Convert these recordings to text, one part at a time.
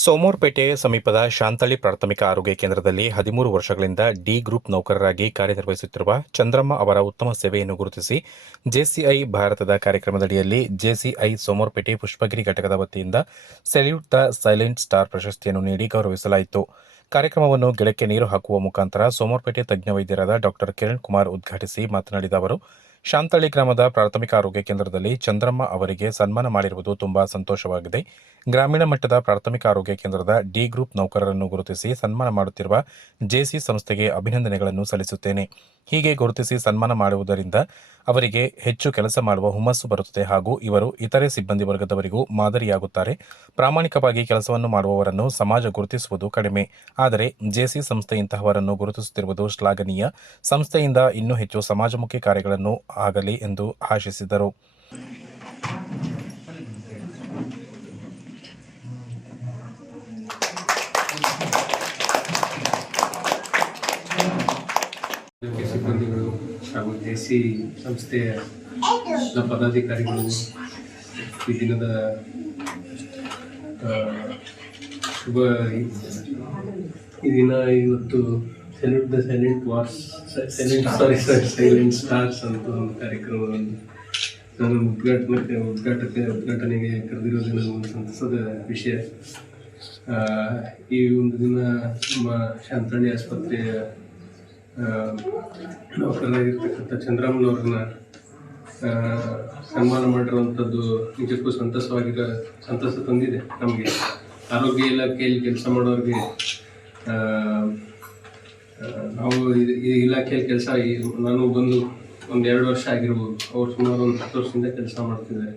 ಸೋಮವಾರಪೇಟೆ ಸಮೀಪದ ಶಾಂತಳ್ಳಿ ಪ್ರಾಥಮಿಕ ಆರೋಗ್ಯ ಕೇಂದ್ರದಲ್ಲಿ ಹದಿಮೂರು ವರ್ಷಗಳಿಂದ ಡಿ ಗ್ರೂಪ್ ನೌಕರರಾಗಿ ಕಾರ್ಯನಿರ್ವಹಿಸುತ್ತಿರುವ ಚಂದ್ರಮ್ಮ ಅವರ ಉತ್ತಮ ಸೇವೆಯನ್ನು ಗುರುತಿಸಿ ಜೆಸಿಐ ಭಾರತದ ಕಾರ್ಯಕ್ರಮದಡಿಯಲ್ಲಿ ಜೆಸಿಐ ಸೋಮೋರ್ಪೇಟೆ ಪುಷ್ಪಗಿರಿ ಘಟಕದ ವತಿಯಿಂದ ಸೆಲ್ಯೂಟ್ ದ ಸೈಲೆಂಟ್ ಸ್ಟಾರ್ ಪ್ರಶಸ್ತಿಯನ್ನು ನೀಡಿ ಗೌರವಿಸಲಾಯಿತು. ಕಾರ್ಯಕ್ರಮವನ್ನು ಗಿಡಕ್ಕೆ ನೀರು ಹಾಕುವ ಮುಖಾಂತರ ಸೋಮೋರ್ಪೇಟೆ ತಜ್ಞ ವೈದ್ಯರಾದ ಡಾಕ್ಟರ್ ಕಿರಣ್ ಕುಮಾರ್ ಉದ್ಘಾಟಿಸಿ ಮಾತನಾಡಿದ ಅವರು, ಶಾಂತಳ್ಳಿ ಗ್ರಾಮದ ಪ್ರಾಥಮಿಕ ಆರೋಗ್ಯ ಕೇಂದ್ರದಲ್ಲಿ ಚಂದ್ರಮ್ಮ ಅವರಿಗೆ ಸನ್ಮಾನ ಮಾಡಿರುವುದು ತುಂಬಾ ಸಂತೋಷವಾಗಿದೆ. ಗ್ರಾಮೀಣ ಮಟ್ಟದ ಪ್ರಾಥಮಿಕ ಆರೋಗ್ಯ ಕೇಂದ್ರದ ಡಿ ಗ್ರೂಪ್ ನೌಕರರನ್ನು ಗುರುತಿಸಿ ಸನ್ಮಾನ ಮಾಡುತ್ತಿರುವ ಜೆಸಿ ಸಂಸ್ಥೆಗೆ ಅಭಿನಂದನೆಗಳನ್ನು ಸಲ್ಲಿಸುತ್ತೇನೆ. ಹೀಗೆ ಗುರುತಿಸಿ ಸನ್ಮಾನ ಮಾಡುವುದರಿಂದ ಅವರಿಗೆ ಹೆಚ್ಚು ಕೆಲಸ ಮಾಡುವ ಹುಮ್ಮಸ್ಸು ಬರುತ್ತದೆ ಹಾಗೂ ಇವರು ಇತರೆ ಸಿಬ್ಬಂದಿ ವರ್ಗದವರಿಗೂ ಮಾದರಿಯಾಗುತ್ತಾರೆ. ಪ್ರಾಮಾಣಿಕವಾಗಿ ಕೆಲಸವನ್ನು ಮಾಡುವವರನ್ನು ಸಮಾಜ ಗುರುತಿಸುವುದು ಕಡಿಮೆ. ಆದರೆ ಜೆಸಿ ಸಂಸ್ಥೆ ಇಂತಹವರನ್ನು ಗುರುತಿಸುತ್ತಿರುವುದು ಶ್ಲಾಘನೀಯ. ಸಂಸ್ಥೆಯಿಂದ ಇನ್ನೂ ಹೆಚ್ಚು ಸಮಾಜಮುಖಿ ಕಾರ್ಯಗಳನ್ನು ಆಗಲಿ ಎಂದು ಆಶಿಸಿದರು. ಹಾಗೂ ಜೆಸಿ ಸಂಸ್ಥೆಯ ಪದಾಧಿಕಾರಿಗಳು ಈ ದಿನದ ಶುಭ ಈ ದಿನ ಇವತ್ತು silent the silent wars silent sorry silent stars ಅಂತ ಒಂದು ಕಾರ್ಯಕ್ರಮವನ್ನು ನಾನು ಉದ್ಘಾಟನೆ ಉದ್ಘಾಟಕ್ಕೆ ಉದ್ಘಾಟನೆಗೆ ಕರೆದಿರೋದು ಒಂದು ಸಂತಸದ ವಿಷಯ. ಈ ಒಂದು ದಿನ ನಮ್ಮ ಶಾಂತಳ್ಳಿ ಆಸ್ಪತ್ರೆಯ ಆ, ನೌಕರರಾಗಿರ್ತಕ್ಕಂಥ ಚಂದ್ರಮ್ಮನವ್ರನ್ನ ಸನ್ಮಾನ ಮಾಡಿರುವಂಥದ್ದು ನಿಜಕ್ಕೂ ಸಂತಸವಾಗಿರೋ ಸಂತಸ ತಂದಿದೆ ನಮಗೆ. ಆರೋಗ್ಯ ಇಲಾಖೆಯಲ್ಲಿ ಕೆಲಸ ಮಾಡೋರಿಗೆ ನಾವು ಈ- ಇಲಾಖೆಯಲ್ಲಿ ಕೆಲಸ ನಾನು ಬಂದು ಒಂದು ಎರಡು ವರ್ಷ ಆಗಿರ್ಬೋದು ಅವ್ರು ಸುಮಾರು ಒಂದು ಹತ್ತು ವರ್ಷದಿಂದ ಕೆಲಸ ಮಾಡ್ತಿದ್ದಾರೆ.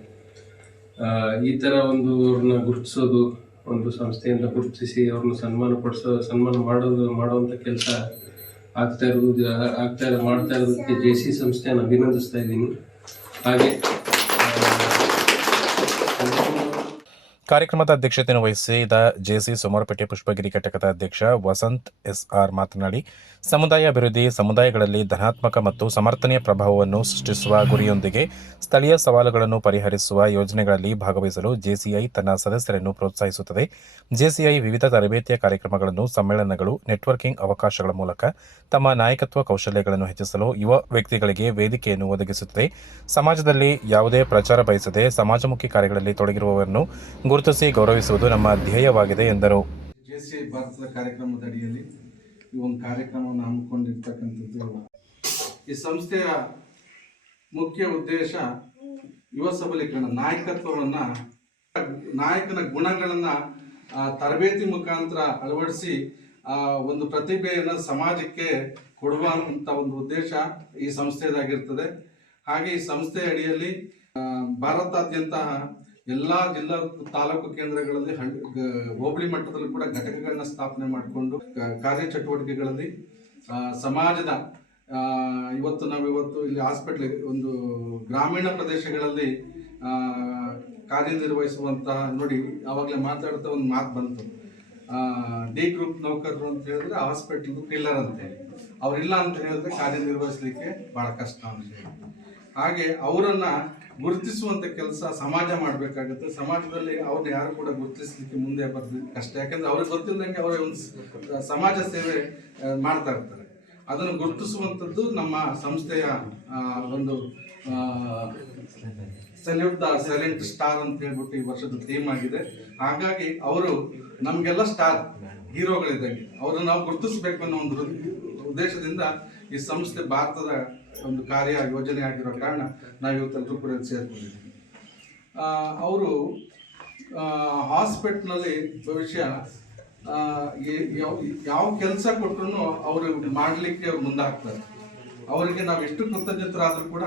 ಈ ಥರ ಒಂದು ಅವ್ರನ್ನ ಗುರುತಿಸೋದು ಒಂದು ಸಂಸ್ಥೆಯಿಂದ ಗುರುತಿಸಿ ಅವ್ರನ್ನ ಸನ್ಮಾನ ಪಡಿಸೋ ಸನ್ಮಾನ ಮಾಡೋದು ಮಾಡುವಂಥ ಕೆಲಸ ಆಗ್ತಾ ಇರುವುದು ಆಗ್ತಾ ಮಾಡ್ತಾ ಇರೋದಕ್ಕೆ ಜೆ ಸಿ ಸಂಸ್ಥೆಯನ್ನು ಅಭಿನಂದಿಸ್ತಾ ಇದ್ದೀನಿ. ಹಾಗೆ ಕಾರ್ಯಕ್ರಮದ ಅಧ್ಯಕ್ಷತೆಯನ್ನು ವಹಿಸಿದ ಜೆಸಿ ಸೋಮರಪೇಟೆ ಪುಷ್ಪಗಿರಿ ಘಟಕದ ಅಧ್ಯಕ್ಷ ವಸಂತ್ ಎಸ್ಆರ್ ಮಾತನಾಡಿ, ಸಮುದಾಯ ಅಭಿವೃದ್ಧಿ ಸಮುದಾಯಗಳಲ್ಲಿ ಧನಾತ್ಮಕ ಮತ್ತು ಸಮರ್ಥನೀಯ ಪ್ರಭಾವವನ್ನು ಸೃಷ್ಟಿಸುವ ಗುರಿಯೊಂದಿಗೆ ಸ್ಥಳೀಯ ಸವಾಲುಗಳನ್ನು ಪರಿಹರಿಸುವ ಯೋಜನೆಗಳಲ್ಲಿ ಭಾಗವಹಿಸಲು ಜೆಸಿಐ ತನ್ನ ಸದಸ್ಯರನ್ನು ಪ್ರೋತ್ಸಾಹಿಸುತ್ತದೆ. ಜೆಸಿಐ ವಿವಿಧ ತರಬೇತಿಯ ಕಾರ್ಯಕ್ರಮಗಳನ್ನು, ಸಮ್ಮೇಳನಗಳು, ನೆಟ್ವರ್ಕಿಂಗ್ ಅವಕಾಶಗಳ ಮೂಲಕ ತಮ್ಮ ನಾಯಕತ್ವ ಕೌಶಲ್ಯಗಳನ್ನು ಹೆಚ್ಚಿಸಲು ಯುವ ವ್ಯಕ್ತಿಗಳಿಗೆ ವೇದಿಕೆಯನ್ನು ಒದಗಿಸುತ್ತದೆ. ಸಮಾಜದಲ್ಲಿ ಯಾವುದೇ ಪ್ರಚಾರ ಬಯಸದೆ ಸಮಾಜಮುಖಿ ಕಾರ್ಯಗಳಲ್ಲಿ ತೊಡಗಿರುವವರನ್ನು ಗುರುತಿಸಿ ಗೌರವಿಸುವುದು ನಮ್ಮ ಧ್ಯೇಯವಾಗಿದೆ ಎಂದರು. ಜೆ ಭಾರತದ ಕಾರ್ಯಕ್ರಮದ ಅಡಿಯಲ್ಲಿ ಈ ಒಂದು ಕಾರ್ಯಕ್ರಮವನ್ನು ಹಮ್ಮಿಕೊಂಡಿರ್ತಕ್ಕಂಥದ್ದು ಈ ಸಂಸ್ಥೆಯ ಮುಖ್ಯ ಉದ್ದೇಶ ಯುವ ಸಬಲೀಕರಣ, ನಾಯಕತ್ವವನ್ನು, ನಾಯಕನ ಗುಣಗಳನ್ನು ತರಬೇತಿ ಮುಖಾಂತರ ಅಳವಡಿಸಿ ಒಂದು ಪ್ರತಿಭೆಯನ್ನು ಸಮಾಜಕ್ಕೆ ಕೊಡುವಂಥ ಒಂದು ಉದ್ದೇಶ ಈ ಸಂಸ್ಥೆಯದಾಗಿರ್ತದೆ ಹಾಗೆ ಈ ಸಂಸ್ಥೆ ಅಡಿಯಲ್ಲಿ ಭಾರತಾದ್ಯಂತ ಎಲ್ಲ ಜಿಲ್ಲಾ ತಾಲೂಕು ಕೇಂದ್ರಗಳಲ್ಲಿ ಹೋಬಳಿ ಮಟ್ಟದಲ್ಲೂ ಕೂಡ ಘಟಕಗಳನ್ನ ಸ್ಥಾಪನೆ ಮಾಡಿಕೊಂಡು ಕಾರ್ಯಚಟುವಟಿಕೆಗಳಲ್ಲಿ ಸಮಾಜದ ಇವತ್ತು ನಾವು ಇವತ್ತು ಇಲ್ಲಿ ಹಾಸ್ಪಿಟ್ಲ್, ಒಂದು ಗ್ರಾಮೀಣ ಪ್ರದೇಶಗಳಲ್ಲಿ ಕಾರ್ಯನಿರ್ವಹಿಸುವಂತಹ ನೋಡಿ ಅವಾಗಲೇ ಮಾತಾಡ್ತಾ ಒಂದು ಮಾತು ಬಂತು. ಡಿ ಗ್ರೂಪ್ ನೌಕರರು ಅಂತ ಹೇಳಿದ್ರೆ ಹಾಸ್ಪಿಟ್ಲ್ ಪಿಲ್ಲರ್ ಅಂತ ಹೇಳಿ. ಅವರಿಲ್ಲ ಅಂತ ಹೇಳಿದ್ರೆ ಕಾರ್ಯನಿರ್ವಹಿಸಲಿಕ್ಕೆ ಬಹಳ ಕಷ್ಟ ಅಂತ ಹೇಳಿ. ಹಾಗೆ ಅವರನ್ನ ಗುರುತಿಸುವಂತ ಕೆಲಸ ಸಮಾಜ ಮಾಡಬೇಕಾಗುತ್ತೆ. ಸಮಾಜದಲ್ಲಿ ಅವ್ರನ್ನ ಯಾರು ಕೂಡ ಗುರುತಿಸ್ಲಿಕ್ಕೆ ಮುಂದೆ ಬರ್ಲಿಕ್ಕೆ ಕಷ್ಟ ಯಾಕಂದ್ರೆ ಅವ್ರಿಗೆ ಗೊತ್ತಿಲ್ಲದಂಗೆ ಅವರ ಒಂದು ಸಮಾಜ ಸೇವೆ ಮಾಡ್ತಾ ಇರ್ತಾರೆ. ಅದನ್ನು ಗುರುತಿಸುವಂಥದ್ದು ನಮ್ಮ ಸಂಸ್ಥೆಯ ಒಂದು ಸೆಲ್ಯೂಟ್ ದ ಸೈಲೆಂಟ್ ಸ್ಟಾರ್ ಅಂತ ಹೇಳ್ಬಿಟ್ಟು ಈ ವರ್ಷದ ಥೀಮ್ ಆಗಿದೆ. ಹಾಗಾಗಿ ಅವರು ನಮಗೆಲ್ಲ ಸ್ಟಾರ್ ಹೀರೋಗಳಿದ್ದಂಗೆ. ಅವರನ್ನು ನಾವು ಗುರುತಿಸಬೇಕು ಅನ್ನೋ ಒಂದು ಉದ್ದೇಶದಿಂದ ಈ ಸಂಸ್ಥೆ ಭಾರತದ ಒಂದು ಕಾರ್ಯ ಯೋಜನೆ ಆಗಿರೋ ಕಾರಣ ನಾವು ಇವತ್ತೆಲ್ಲರೂ ಕೂಡ ಸೇರ್ಕೊಂಡಿದ್ದೀವಿ. ಅವರು ಹಾಸ್ಪಿಟ್ಲಲ್ಲಿ ಭವಿಷ್ಯ ಯಾವ- ಕೆಲಸ ಕೊಟ್ಟರು ಅವರು ಮಾಡಲಿಕ್ಕೆ ಮುಂದಾಗ್ತಾರೆ. ಅವರಿಗೆ ನಾವು ಎಷ್ಟು ಕೃತಜ್ಞತರಾದರೂ ಕೂಡ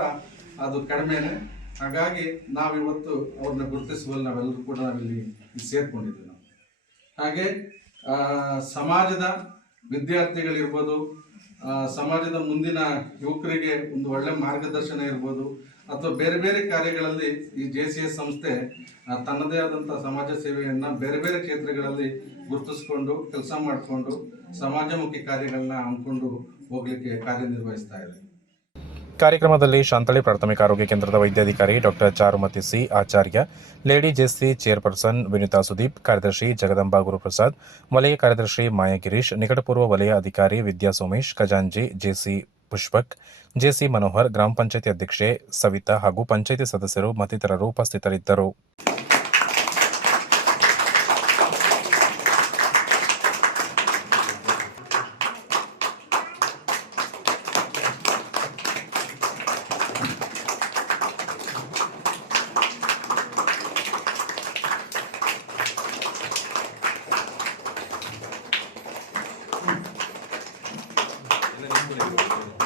ಅದು ಕಡಿಮೆನೆ. ಹಾಗಾಗಿ ನಾವಿವತ್ತು ಅವ್ರನ್ನ ಗುರುತಿಸುವಲ್ಲಿ ನಾವೆಲ್ಲರೂ ಕೂಡ ನಾವಿಲ್ಲಿ ಸೇರ್ಕೊಂಡಿದ್ದೀವಿ ನಾವು. ಹಾಗೆ ಸಮಾಜದ ವಿದ್ಯಾರ್ಥಿಗಳಿರ್ಬೋದು ಸಮಾಜದ ಮುಂದಿನ ಯುವಕರಿಗೆ ಒಂದು ಒಳ್ಳೆ ಮಾರ್ಗದರ್ಶನ ಇರ್ಬೋದು, ಅಥವಾ ಬೇರೆ ಬೇರೆ ಕಾರ್ಯಗಳಲ್ಲಿ ಈ ಜೆ ಸಿ ಎಸ್ ಸಂಸ್ಥೆ ತನ್ನದೇ ಆದಂಥ ಸಮಾಜ ಸೇವೆಯನ್ನು ಬೇರೆ ಬೇರೆ ಕ್ಷೇತ್ರಗಳಲ್ಲಿ ಗುರುತಿಸ್ಕೊಂಡು, ಕೆಲಸ ಮಾಡಿಕೊಂಡು, ಸಮಾಜಮುಖಿ ಕಾರ್ಯಗಳನ್ನ ಹಮ್ಮಿಕೊಂಡು ಹೋಗ್ಲಿಕ್ಕೆ ಕಾರ್ಯನಿರ್ವಹಿಸ್ತಾ ಇದೆ. ಕಾರ್ಯಕ್ರಮದಲ್ಲಿ ಶಾಂತಳಿ ಪ್ರಾಥಮಿಕ ಆರೋಗ್ಯ ಕೇಂದ್ರದ ವೈದ್ಯಾಧಿಕಾರಿ doctor Charumati C Acharya, lady JC chairperson Vinita Sudeep, ಕಾರ್ಯದರ್ಶಿ ಜಗದಂಬಾ ಗುರುಪ್ರಸಾದ್, ವಲಯ ಕಾರ್ಯದರ್ಶಿ ಮಾಯಾ ಗಿರೀಶ್, ನಿಕಟಪೂರ್ವ ವಲಯ ಅಧಿಕಾರಿ ವಿದ್ಯಾ ಸೋಮೇಶ್, ಖಜಾಂಜಿ ಜೆಸಿ ಪುಷ್ಪಕ್, ಜೆಸಿ ಮನೋಹರ್, ಗ್ರಾಮ ಪಂಚಾಯತಿ ಅಧ್ಯಕ್ಷೆ ಸವಿತಾ ಹಾಗೂ ಪಂಚಾಯಿತಿ ಸದಸ್ಯರು ಮತ್ತಿತರರು ಉಪಸ್ಥಿತರಿದ್ದರು. 되는 행동이거든요.